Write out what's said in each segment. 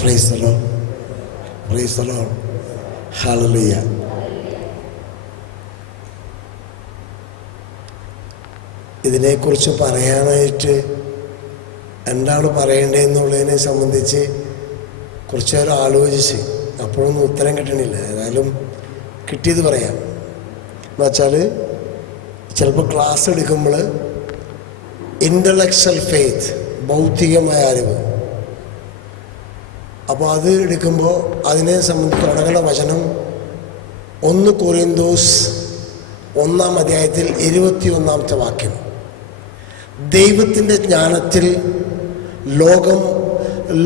Price the Lord, price the Lord, hallelujah. ഇതിനെക്കുറിച്ച് പറയാനായിട്ട് എന്താണ് പറയേണ്ടതെന്നുള്ളതിനെ സംബന്ധിച്ച് കുറച്ച് നേരം ആലോചിച്ച് അപ്പോഴൊന്നും ഉത്തരം കിട്ടണില്ല. ഏതായാലും കിട്ടിയത് പറയാം. എന്നുവെച്ചാൽ ചിലപ്പോൾ ക്ലാസ് എടുക്കുമ്പോൾ ഇൻ്റലക്ച്വൽ ഫെയ്ത്ത്, ഭൗതികമായ അറിവ്, അപ്പോൾ അത് എടുക്കുമ്പോൾ അതിനെ സംബന്ധിച്ച് തുടങ്ങുന്ന വചനം 1 കൊരിന്തോസ് 1-ാം അധ്യായത്തിൽ 21-ാമത്തെ വാക്യം. ദൈവത്തിൻ്റെ ജ്ഞാനത്തിൽ ലോകം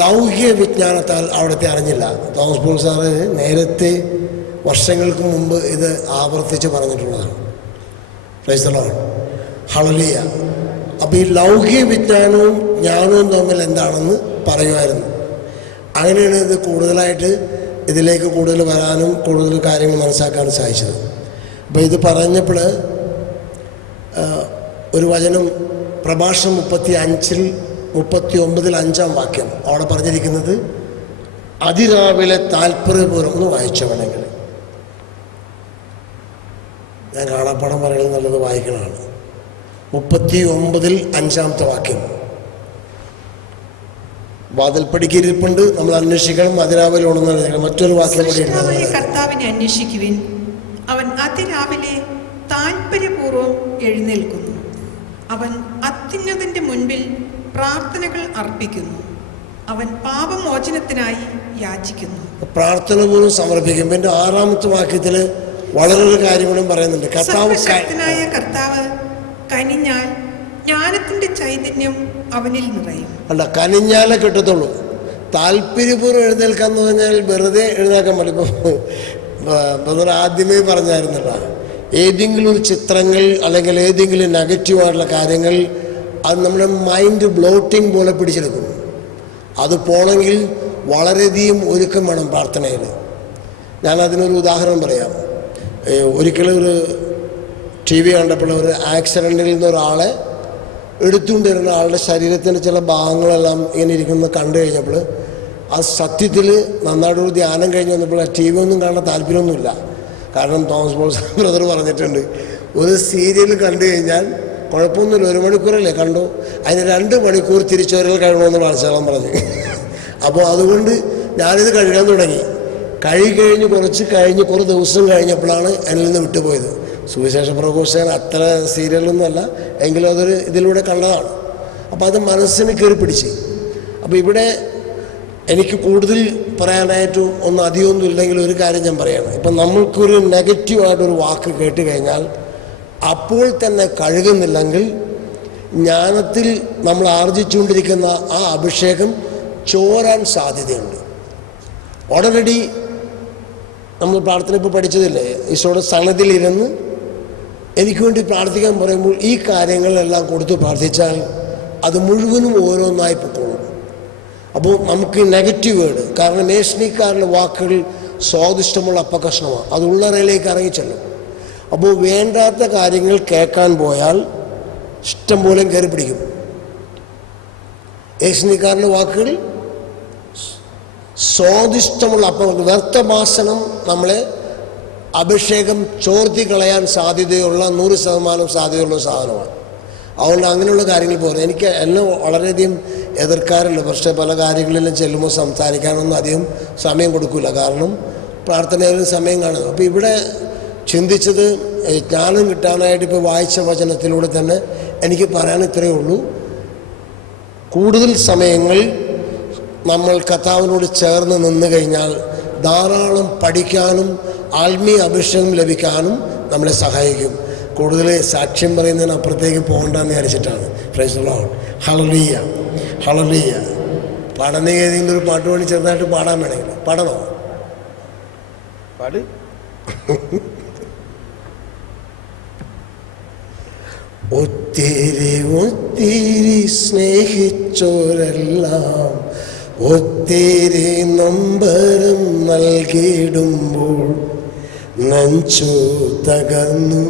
ലൗകിക വിജ്ഞാനത്താൽ അവിടുത്തെ അറിഞ്ഞില്ല. തോമസ് പോൾ സാറ് നേരത്തെ വർഷങ്ങൾക്ക് മുമ്പ് ഇത് ആവർത്തിച്ച് പറഞ്ഞിട്ടുള്ളതാണ്. Price the Lord, hallelujah. അപ്പോൾ ഈ ലൗകിക വിജ്ഞാനവും ജ്ഞാനവും തമ്മിൽ എന്താണെന്ന് പറയുമായിരുന്നു. അങ്ങനെയാണ് ഇത് കൂടുതലായിട്ട് ഇതിലേക്ക് കൂടുതൽ വരാനും കൂടുതൽ കാര്യങ്ങൾ മനസ്സിലാക്കാനും സാധിച്ചത്. അപ്പോൾ ഇത് പറഞ്ഞപ്പോൾ ഒരു വചനം പ്രഭാഷണം 35-39 5-ാം വാക്യം അവിടെ പറഞ്ഞിരിക്കുന്നത് അതിരാവിലെ താല്പര്യപൂർവ്വം ഒന്ന് വായിച്ചു വേണമെങ്കിൽ. ഞാൻ കാണാപ്പാടം പറയുന്നത് നല്ലത് വായിക്കണമാണ്. 39 5-ാമത്തെ വാക്യം. വാതിൽപ്പടിക്കിരിപ്പുണ്ട്, നമ്മൾ അന്വേഷിക്കണം, അതിരാവിലെ ഉണർന്ന്. മറ്റൊരു വാക്യം കൂടി കർത്താവിനെ അന്വേഷിക്കുവിൻ, അവൻ അതിരാവിലെ താല്പര്യപൂർവ്വം എഴുന്നേൽക്കുന്നു, അവൻ അത്യുന്നതന്റെ മുൻപിൽ പ്രാർത്ഥനകൾ അർപ്പിക്കുന്നു, അവൻ പാപമോചനത്തിനായി യാചിക്കുന്നു. പ്രാർത്ഥന പോലും സമർപ്പിക്കും. പിന്നെ 6-ാമത്തെ വാക്യത്തിൽ വളരെ കാര്യങ്ങളും പറയുന്നുണ്ട്. സർവശക്തനായ കർത്താവ് കനിഞ്ഞാൽ ജ്ഞാനത്തിന്റെ ചൈതന്യം അവനിൽ നിറയും. അല്ല, കനിഞ്ഞാലേ കിട്ടത്തുള്ളൂ. താല്പര്യപൂർവ്വം എഴുന്നേൽക്കാന്ന് പറഞ്ഞാൽ വെറുതെ എഴുന്നേക്കാൻ പറ്റും. ഇപ്പോൾ ആദ്യമേ പറഞ്ഞായിരുന്നല്ല, ഏതെങ്കിലും ഒരു ചിത്രങ്ങൾ അല്ലെങ്കിൽ ഏതെങ്കിലും നെഗറ്റീവായിട്ടുള്ള കാര്യങ്ങൾ അത് നമ്മുടെ മൈൻഡ് ബ്ലോട്ടിങ് പോലെ പിടിച്ചെടുക്കും. അത് പോണെങ്കിൽ വളരെയധികം ഒരുക്കം വേണം പ്രാർത്ഥനയിൽ. ഞാനതിനൊരു ഉദാഹരണം പറയാം. ഒരിക്കലും ഒരു TV കണ്ടപ്പോൾ ഒരു ആക്സിഡൻറ്റിൽ നിന്ന് ഒരാളെ എടുത്തുകൊണ്ടിരുന്ന ആളുടെ ശരീരത്തിൻ്റെ ചില ഭാഗങ്ങളെല്ലാം ഇങ്ങനെ ഇരിക്കുന്നത് കണ്ടു കഴിഞ്ഞപ്പോൾ ആ സത്യത്തിൽ നന്നായിട്ടൊരു ധ്യാനം കഴിഞ്ഞ് വന്നപ്പോൾ ആ TV ഒന്നും കാണാൻ താല്പര്യമൊന്നുമില്ല. കാരണം തോമസ് പോൾ ബ്രദർ പറഞ്ഞിട്ടുണ്ട്, ഒരു സീരിയൽ കണ്ടു കഴിഞ്ഞാൽ കുഴപ്പമൊന്നുമില്ല, 1 മണിക്കൂറല്ലേ കണ്ടു, അതിന് 2 മണിക്കൂർ തിരിച്ചുവരൽ കഴിയണമെന്ന് മനസ്സിലാക്കാൻ പറഞ്ഞു. അപ്പോൾ അതുകൊണ്ട് ഞാനിത് കഴുകാൻ തുടങ്ങി. കഴിഞ്ഞ് കുറച്ച് ദിവസം കഴിഞ്ഞപ്പോഴാണ് എന്നിൽ നിന്ന് വിട്ടുപോയത്. സുവിശേഷ പ്രഘോഷകൻ അത്ര സീരിയലൊന്നുമല്ല, എങ്കിലും അതൊരു ഇതിലൂടെ കണ്ടതാണ്. അപ്പോൾ അത് മനസ്സിന് കയറി പിടിച്ച്. അപ്പോൾ ഇവിടെ എനിക്ക് കൂടുതൽ പറയാനായിട്ട് അധികമൊന്നും ഇല്ലെങ്കിൽ ഒരു കാര്യം ഞാൻ പറയണം. ഇപ്പം നമ്മൾക്കൊരു നെഗറ്റീവായിട്ടൊരു വാക്ക് കേട്ട് കഴിഞ്ഞാൽ അപ്പോൾ തന്നെ കഴുകുന്നില്ലെങ്കിൽ ജ്ഞാനത്തിൽ നമ്മൾ ആർജിച്ചുകൊണ്ടിരിക്കുന്ന ആ അഭിഷേകം ചോരാൻ സാധ്യതയുണ്ട്. ഓൾറെഡി നമ്മൾ പ്രാർത്ഥന ഇപ്പോൾ പഠിച്ചതില്ലേ, ഈശോയുടെ സന്നദ്ധിയിലിരുന്ന് എനിക്ക് വേണ്ടി പ്രാർത്ഥിക്കാൻ പറയുമ്പോൾ ഈ കാര്യങ്ങളെല്ലാം കൊടുത്ത് പ്രാർത്ഥിച്ചാൽ അത് മുഴുവനും ഓരോന്നായി പൊക്കോളും. അപ്പോൾ നമുക്ക് നെഗറ്റീവ് വേർഡ്, കാരണം മേഷ്നിക്കാരുടെ വാക്കുകൾ സ്വാദിഷ്ടമുള്ള അപ്പകഷ്ണമാണ്, അത് ഉള്ളറയിലേക്ക് ഇറങ്ങിച്ചെല്ലും. അപ്പോൾ വേണ്ടാത്ത കാര്യങ്ങൾ കേൾക്കാൻ പോയാൽ ഇഷ്ടം പോലെ കയറി പിടിക്കും. ഏഷ്ണിക്കാരൻ്റെ വാക്കുകൾ സ്വാദിഷ്ടമുള്ള അപ്പം, വ്യർത്ഥഭാഷണം നമ്മളെ അഭിഷേകം ചോർത്തി കളയാൻ സാധ്യതയുള്ള 100% സാധ്യതയുള്ള സാധനമാണ്. അതുകൊണ്ട് അങ്ങനെയുള്ള കാര്യങ്ങൾ പോകുന്നത് എനിക്ക് എന്നെ വളരെയധികം എതിർക്കാറുണ്ട്. പക്ഷേ പല കാര്യങ്ങളിലും ചെല്ലുമ്പോൾ സംസാരിക്കാനൊന്നും അധികം സമയം കൊടുക്കില്ല, കാരണം പ്രാർത്ഥനയിലും സമയം കാണുന്നു. അപ്പോൾ ഇവിടെ ചിന്തിച്ചത് ജ്ഞാനം കിട്ടാനായിട്ട് ഇപ്പോൾ വായിച്ച വചനത്തിലൂടെ തന്നെ എനിക്ക് പറയാൻ ഇത്രയേ ഉള്ളൂ. കൂടുതൽ സമയങ്ങൾ നമ്മൾ കർത്താവിനോട് ചേർന്ന് നിന്ന് കഴിഞ്ഞാൽ ധാരാളം പഠിക്കാനും ആത്മീയ അഭിഷേകം ലഭിക്കാനും നമ്മളെ സഹായിക്കും. കൂടുതൽ സാക്ഷ്യം പറയുന്നതിന് അപ്പുറത്തേക്ക് പോകണ്ടെന്ന് വിചാരിച്ചിട്ടാണ്. Price the Lord, hallelujah, hallelujah. പാടുന്ന ഏതെങ്കിലും ഒരു പാട്ട് വേണ്ടി ചെറുതായിട്ട് പാടാൻ വേണമെങ്കിൽ പാടണോ? പാട്. ഒത്തിരി ഒത്തിരി സ്നേഹിച്ചോരെല്ലാം ഒത്തിരി നൊമ്പരം നൽകിയിടുമ്പോൾ നെഞ്ചു തകർന്നു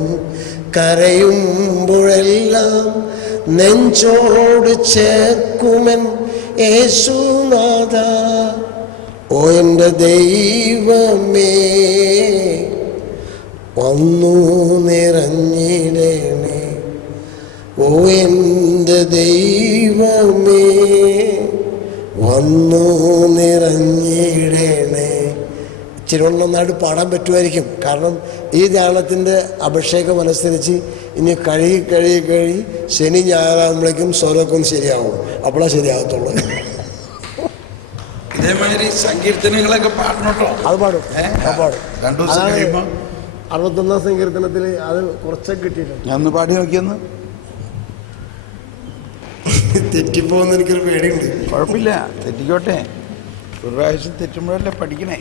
കരയുമ്പോഴെല്ലാം നെഞ്ചോട് ചേർക്കുമൻ യേശുനാഥ. ഓ എൻ്റെ ദൈവമേ വന്നു നിറഞ്ഞിടണേ, ഓ എൻ്റെ ദൈവമേ വന്നു നിറഞ്ഞിടണേ. ഇച്ചിരി നന്നായിട്ട് പാടാൻ പറ്റുമായിരിക്കും, കാരണം ഈ ധ്യാനത്തിൻ്റെ അഭിഷേകം അനുസരിച്ച് ഇനി കഴുകി ശനി ഞായറാകുമ്പോഴേക്കും സ്വരമൊക്കെ ഒന്ന് ശരിയാവും. അപ്പോഴാ ശരിയാകത്തുള്ളൂ. ഇതേമാതിരി സങ്കീർത്തനങ്ങളൊക്കെ പാടണോട്ടോ. അത് പാടും, അത് പാടും. 2 ദിവസം കഴിയുമ്പോൾ 61 സങ്കീർത്തനത്തിൽ അത് കുറച്ചൊക്കെ കിട്ടിയിട്ടുണ്ട്. ഞാൻ ഒന്ന് പാടി നോക്കിയെന്ന്. തെറ്റിപ്പോന്ന് എനിക്കൊരു പേടിയുണ്ട്. കുഴപ്പമില്ല, തെറ്റിക്കോട്ടെ. ഒരു പ്രാവശ്യം തെറ്റുമ്പോഴല്ലേ പഠിക്കണേ.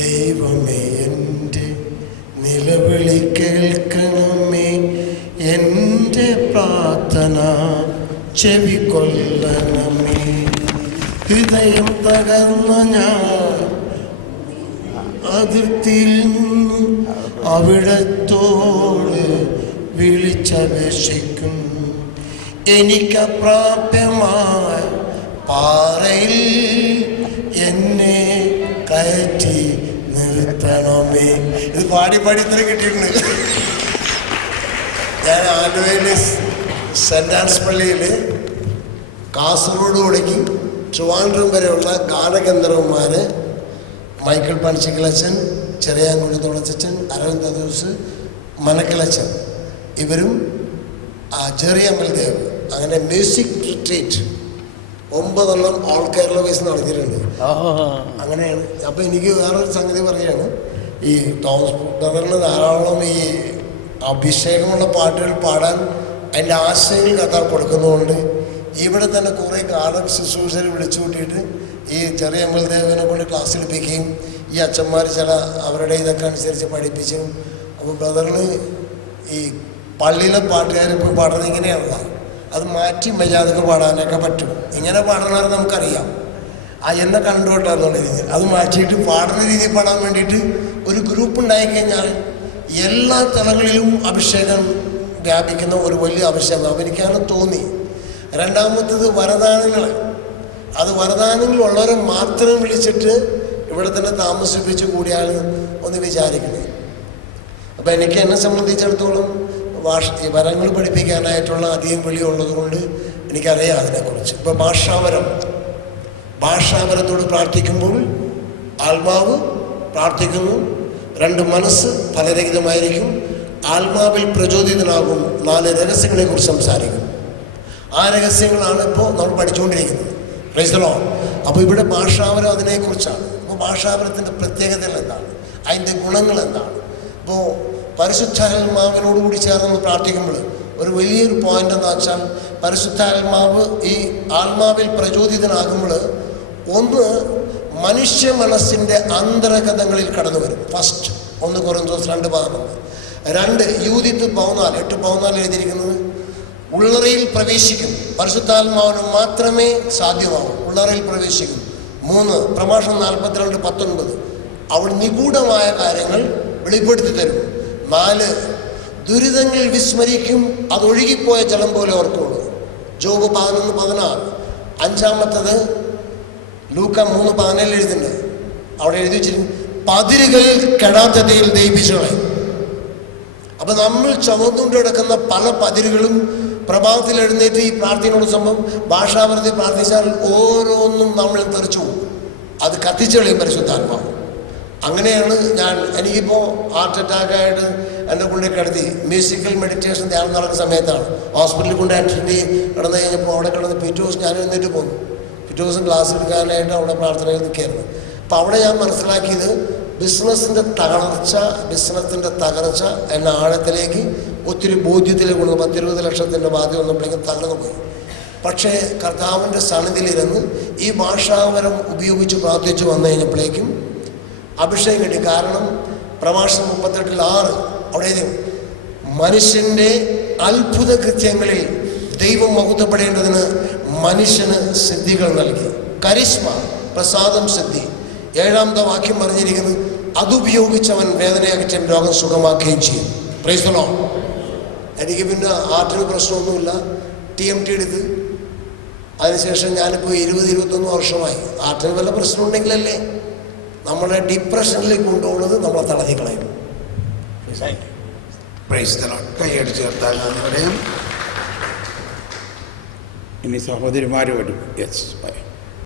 ദൈവമേ എൻ്റെ നിലവിളി കേൾക്കണമേ, എൻ്റെ പ്രാർത്ഥന ചെവിക്കൊള്ളണമേ. ഹൃദയം തകർന്ന ഞാൻ അതിർത്തിയിൽ നിന്ന് അവിടത്തോട് വിളിച്ചപേക്ഷിക്കും. എനിക്കപ്രാപ്യമായ പാറയിൽ എന്നെ കയറ്റി നിർത്തണമേ. ഇത് പാടി ഇത്ര കിട്ടിയിട്ടുണ്ട്. ഞാൻ ആലുവയിൽ സെൻറ് ആൻസ് പള്ളിയിൽ കാസർഗോഡ് തുടങ്ങി ട്രിവാൻഡ്രം വരെയുള്ള ഗാനഗന്ധർവന്മാർ മൈക്കിൾ പണിച്ചിക്കലച്ചൻ, ചെറിയാൻകുടി തുളച്ചൻ, അരവിന്ദ് അദൂസ്, മനക്കിലച്ചൻ, ഇവരും ജെറി അമൽദേവ്, അങ്ങനെ music retreat 9 all Kerala wise നടത്തിയിട്ടുണ്ട്. അങ്ങനെയാണ്. അപ്പോൾ എനിക്ക് വേറൊരു സംഗതി പറയുകയാണ്, ഈ തോമസ് ബ്രദറിന് ധാരാളം ഈ അഭിഷേകമുള്ള പാട്ടുകൾ പാടാൻ അതിൻ്റെ ആശയങ്ങൾ കഥാ കൊടുക്കുന്നതുകൊണ്ട് ഇവിടെ തന്നെ കുറേ ഗാനം ശുശ്രൂഷകൾ വിളിച്ചു കൂട്ടിയിട്ട് ഈ ചെറിയ അമൽദേവനെ കൊണ്ട് ക്ലാസ് എടുപ്പിക്കുകയും ഈ അച്ഛന്മാർ ചില അവരുടെ ഇതൊക്കെ അനുസരിച്ച് പഠിപ്പിച്ചും. അപ്പോൾ ബ്രദറിന് ഈ പള്ളിയിലെ പാട്ടുകാരിപ്പോൾ പാടുന്നത് ഇങ്ങനെയാണല്ലോ, അത് മാറ്റി മര്യാദക്ക് പാടാനൊക്കെ പറ്റും. ഇങ്ങനെ പാടണത് നമുക്കറിയാം, എന്നെ കണ്ടുകൊട്ടാന്നുള്ള രീതിയിൽ അത് മാറ്റിയിട്ട് പാടുന്ന രീതിയിൽ പാടാൻ വേണ്ടിയിട്ട് ഒരു ഗ്രൂപ്പ് ഉണ്ടായിക്കഴിഞ്ഞാൽ എല്ലാ തലങ്ങളിലും അഭിഷേകം വ്യാപിക്കുന്ന ഒരു വലിയ അഭിഷേകം അപ്പോൾ എനിക്കങ്ങനെ തോന്നി. രണ്ടാമത്തേത് വരദാനങ്ങൾ. അത് വരദാനങ്ങളുള്ളവരെ മാത്രം വിളിച്ചിട്ട് ഇവിടെ തന്നെ താമസിപ്പിച്ച് കൂടിയാൽ ഒന്ന് വിചാരിക്കണേ. അപ്പം എനിക്ക് എന്നെ സംബന്ധിച്ചിടത്തോളം ഈ വരങ്ങൾ പഠിപ്പിക്കാനായിട്ടുള്ള അധികം വിളിയുള്ളത് കൊണ്ട് എനിക്കറിയാം അതിനെക്കുറിച്ച്. ഇപ്പം ഭാഷാപരത്തോട് പ്രാർത്ഥിക്കുമ്പോൾ ആത്മാവ് പ്രാർത്ഥിക്കുന്നു, 2 മനസ്സ് ഫലരഹിതമായിരിക്കും, ആത്മാവിൽ പ്രചോദിതനാകും, 4 രഹസ്യങ്ങളെക്കുറിച്ച് സംസാരിക്കും. ആ രഹസ്യങ്ങളാണ് ഇപ്പോൾ നമ്മൾ പഠിച്ചുകൊണ്ടിരിക്കുന്നത്. Praise the lord. അപ്പോൾ ഇവിടെ ഭാഷാപരം അതിനെക്കുറിച്ചാണ്. അപ്പോൾ ഭാഷാപരത്തിൻ്റെ പ്രത്യേകതകൾ എന്താണ്, അതിൻ്റെ ഗുണങ്ങൾ എന്താണ്? ഇപ്പോൾ പരിശുദ്ധാത്മാവിനോടുകൂടി ചേർന്ന് പ്രാർത്ഥിക്കുമ്പോൾ ഒരു വലിയൊരു പോയിന്റ് എന്താ വെച്ചാൽ, പരിശുദ്ധാത്മാവ് ഈ ആത്മാവിൽ പ്രചോദിതനാകുമ്പോൾ ഒന്ന് മനുഷ്യ മനസ്സിൻ്റെ അന്തരഗതങ്ങളിൽ കടന്നു വരും. ഫസ്റ്റ് 1 കൊരിന്ത്യർ 2:11. 2 യൂതിത്ത് 8:14 എഴുതിയിരിക്കുന്നത് ഉള്ളറയിൽ പ്രവേശിക്കും. പരിശുദ്ധാത്മാവിന് മാത്രമേ സാധ്യമാവൂ, ഉള്ളറയിൽ പ്രവേശിക്കും. 3 പ്രഭാഷണം 42:19 അവൾ നിഗൂഢമായ കാര്യങ്ങൾ വെളിപ്പെടുത്തി തരും. 4 ദുരിതങ്ങൾ വിസ്മരിക്കും, അതൊഴുകിപ്പോയ ജലം പോലെ ഓർക്കുള്ളൂ. ജോബ് 11:16. 5-മത്തത് ലൂക്ക 3:17 എഴുതുന്നുണ്ട്. അവിടെ എഴുതി വെച്ചിരുന്നു പതിരുകൾ കെടാത്തതയിൽ ദയിപ്പിച്ചോളെ. അപ്പം നമ്മൾ ചുമന്നുകൊണ്ട് കിടക്കുന്ന പല പതിരുകളും പ്രഭാതത്തിൽ എഴുന്നേറ്റ് ഈ പ്രാർത്ഥനയോട് സംഭവം ഭാഷാപരത്തിൽ പ്രാർത്ഥിച്ചാൽ ഓരോന്നും നമ്മൾ തെറിച്ചു പോകും. അത് കത്തിച്ചെളിയും പരിശുദ്ധാത്മാവ്. അങ്ങനെയാണ് എനിക്കിപ്പോൾ ഹാർട്ട് അറ്റാക്കായിട്ട് എൻ്റെ കൊണ്ട് കിടത്തി മ്യൂസിക്കൽ മെഡിറ്റേഷൻ ധ്യാനം നടക്കുന്ന സമയത്താണ് ഹോസ്പിറ്റലിൽ കൊണ്ട് അറ്റൻഡ് കിടന്നു കഴിഞ്ഞപ്പോൾ അവിടെ കിടന്ന് പിറ്റേ ദിവസം ഞാൻ എഴുന്നേറ്റ് പോന്നു. പിറ്റേ ദിവസം ക്ലാസ് എടുക്കാനായിട്ട് അവിടെ പ്രാർത്ഥനയിൽ നിൽക്കുകയായിരുന്നു. അപ്പോൾ അവിടെ ഞാൻ മനസ്സിലാക്കിയത് ബിസിനസ്സിൻ്റെ തകർച്ച എന്ന ആഴത്തിലേക്ക് ഒത്തിരി ബോധ്യത്തിലേക്ക് കൊണ്ടു. 10-20 ലക്ഷത്തിൻ്റെ ബാധ്യത വന്നപ്പോഴേക്കും തകർന്നു പോയി. പക്ഷേ കർത്താവിൻ്റെ സന്നിധിയിലിരുന്ന് ഈ ഭാഷാപരം ഉപയോഗിച്ച് പ്രാർത്ഥിച്ചു വന്നു കഴിഞ്ഞപ്പോഴേക്കും അഭിഷേകം കിട്ടി. കാരണം പ്രഭാഷണം 38:6 അവിടെ മനുഷ്യൻ്റെ അത്ഭുത കൃത്യങ്ങളിൽ ദൈവം മഹത്വപ്പെടേണ്ടതിന് മനുഷ്യന് സിദ്ധികൾ നൽകി. കരിസ്മ, പ്രസാദം, സിദ്ധി. 7-ാമത്തെ വാക്യം പറഞ്ഞിരിക്കുന്നത് അതുപയോഗിച്ചവൻ വേദനയകറ്റും രോഗം സുഖമാക്കുകയും ചെയ്യും. Price the Lord. എനിക്ക് പിന്നെ ഹാർട്ടിന് പ്രശ്നമൊന്നുമില്ല, TMT എടുത്ത് അതിനുശേഷം ഞാനിപ്പോൾ 20-21 വർഷമായി. ആർട്ടിന് വല്ല പ്രശ്നം ഉണ്ടെങ്കിലല്ലേ നമ്മളെ ഡിപ്രഷനിലേക്ക് കൊണ്ടുപോകുന്നത് നമ്മളെ തളർത്തി കളയും. കൈയടിച്ച് ചേർത്താൽ ഇനി സഹോദരിമാരോടും യെസ് ബൈ.